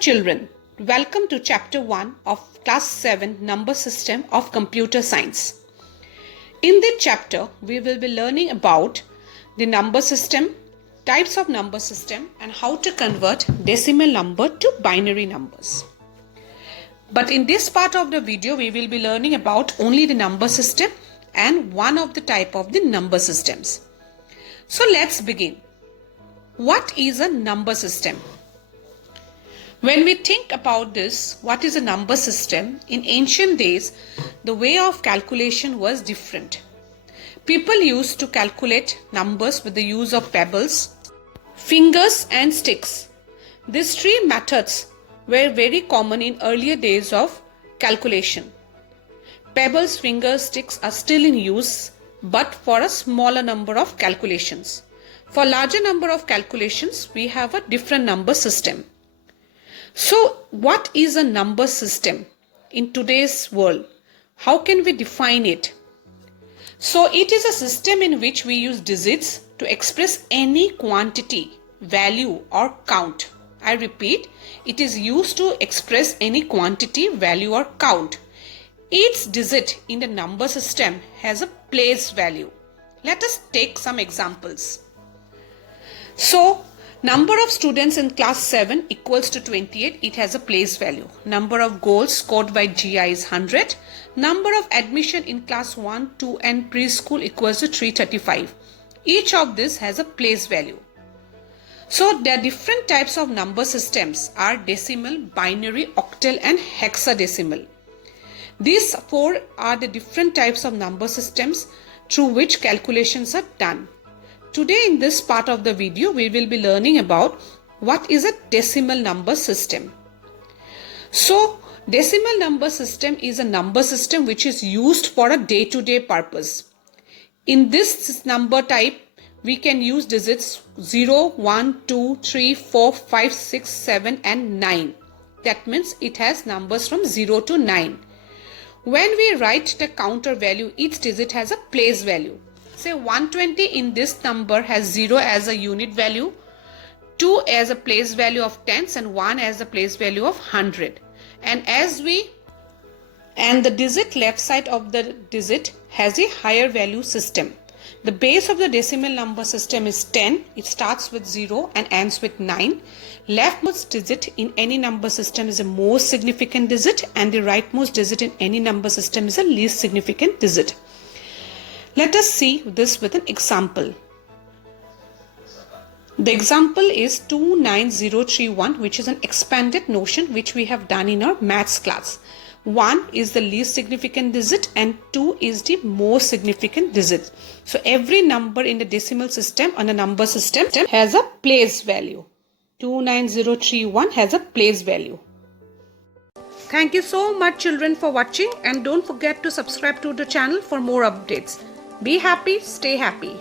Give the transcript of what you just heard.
children, welcome to chapter 1 of class 7 number system of computer science. In this chapter, we will be learning about the number system, types of number system and how to convert decimal number to binary numbers. But in this part of the video, we will be learning about only the number system and one of the type of the number systems. So let's begin. What is a number system? When we think about this, what is a number system? In ancient days, the way of calculation was different. People used to calculate numbers with the use of pebbles, fingers and sticks. These three methods were very common in earlier days of calculation. Pebbles, fingers, sticks are still in use, but for a smaller number of calculations. For larger number of calculations, we have a different number system. So, what is a number system in today's world? How can we define it? So, it is a system in which we use digits to express any quantity, value or count. I repeat, it is used to express any quantity, value or count. Each digit in the number system has a place value. Let us take some examples. So, number of students in class 7 equals to 28. It has a place value. Number of goals scored by GI is 100. Number of admission in class 1, 2 and preschool equals to 335. Each of this has a place value. So there are different types of number systems are decimal, binary, octal and hexadecimal. These four are the different types of number systems through which calculations are done. Today in this part of the video, we will be learning about what is a decimal number system. So, decimal number system is a number system which is used for a day-to-day purpose. In this number type, we can use digits 0, 1, 2, 3, 4, 5, 6, 7 and 9. That means it has numbers from 0 to 9. When we write the counter value, each digit has a place value. Say 120 in this number has 0 as a unit value, 2 as a place value of tens and 1 as a place value of 100. And the digit left side of the digit has a higher value system. The base of the decimal number system is 10. It starts with 0 and ends with 9. Leftmost digit in any number system is the most significant digit and the rightmost digit in any number system is the least significant digit. Let us see this with an example. The example is 29031, which is an expanded notion which we have done in our maths class. 1 is the least significant digit and 2 is the most significant digit. So every number in the decimal system and a number system has a place value. 29031 has a place value. Thank you so much children for watching and don't forget to subscribe to the channel for more updates. Be happy, stay happy.